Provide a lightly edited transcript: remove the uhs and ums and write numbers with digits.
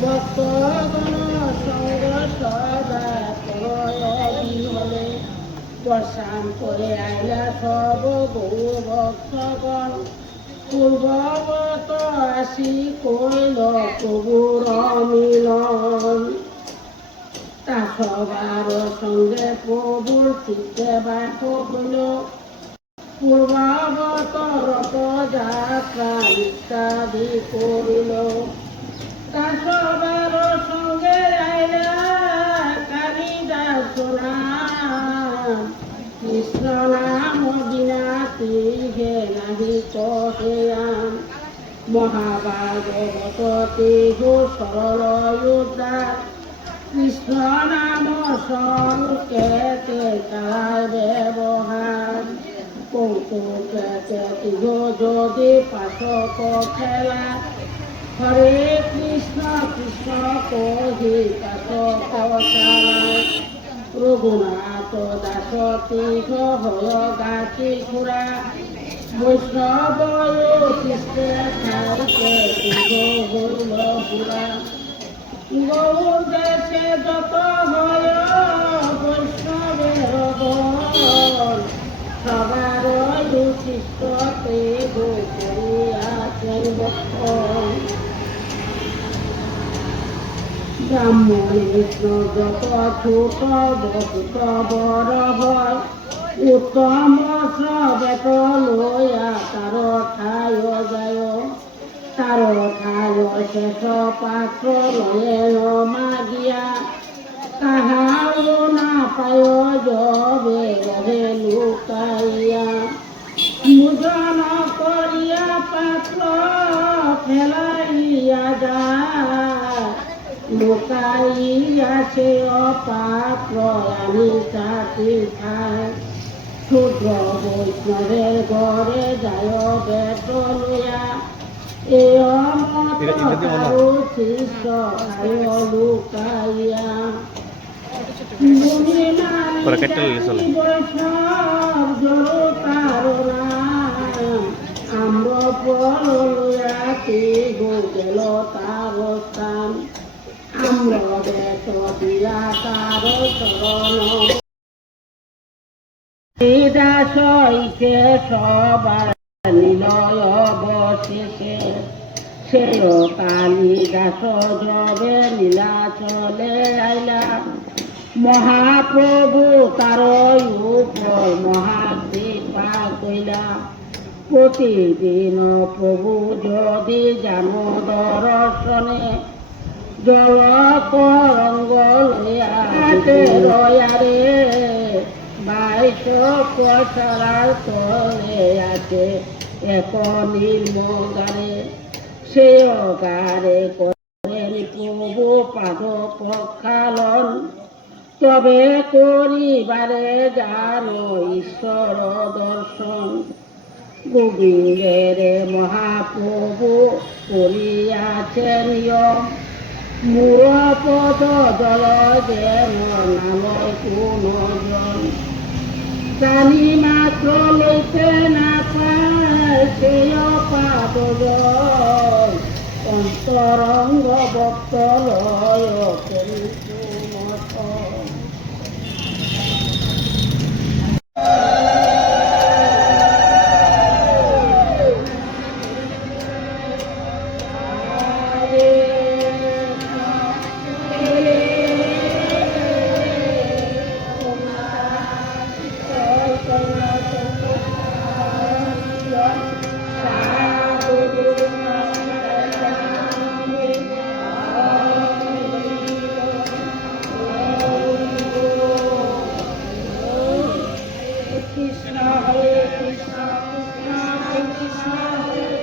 ভক্তগণ সঙ্গ সদা বিহলে দর্শন করে আইলা সব গৌর ভক্তগণ পূর্ববত আসি কইল প্রভুর মিলন তা সবার সঙ্গে প্রভুর চিত্তে বাস হইল পূর্ববত রথযাত্রা ইত্যাদি করিল তা সবার সঙ্গে আইলা কালিদাস নাম কৃষ্ণ নাম বিনাতি হে নাহি কহেয়াম মহাভাগবত তেহ সরল উদ্ধার কৃষ্ণ নাম সংকেতে তার ব্যবহার কৌতুকে যদি পাশক খেলা হরে কৃষ্ণ কৃষ্ণ কহি পাশক চালায় রঘুনাথ দাস তীঘ হয় গাছি খুড়া বৈষ্ণব কৃষ্ণে খাইতে তীঘ হইল পুরা গৌর দেশে যত হয় বৈষ্ণবের গণ সবার শিষ্টতে করিয়াছেন বক্ষণ ব্রাহ্মণ বিষ্ণু যত ছোট বহুত বড় হয় উত্তম শ্রবেত লইয়া তার ঠায় যায় তার ঠায় শেষ পাত্র লয়ে মাগিয়া তাহাও না পায় যবে রহে লুকাইয়া মুজন করিয়া পাত্র ফেলাইয়া যায় লুকাইয়াছে অপাত্র আমি চাটি খায় ক্ষুদ্র বৈষ্ণবের ঘরে যায় বেট লইয়া এ অমত কারো শিষ্য লুকাইয়া বৈষ্ণব জড়তার নাম আম্র ফল লইয়াতে গেল তার স্থান আম্র বেত দিয়া তার চরণ দাসইকে সবার নিলয় অবশেষে সেয় কালিদাস যবে নীলাচলে আইলা মহাপ্রভু তার উপর মহাকৃপা কইলা প্রতিদিন প্রভু যদি জান দর্শনে জল করঙ্গ রয়ারে বাইশ পয়সার তলে আছে এক নির্মগারে সে অগারে করেন প্রভু পাদ প্রক্ষালন তবে করিবারে জানো ঈশ্বর দর্শন গোবিন্দের মহাপ্রভু করিয়াছে নিয়ম মূরপদ জল যেন নাময় কোনজন জানি মাত্র লইতে না পায় সেই পাদজন অন্তরঙ্গ ভক্ত লয় করি Krishna Hare Krishna Krishna Hare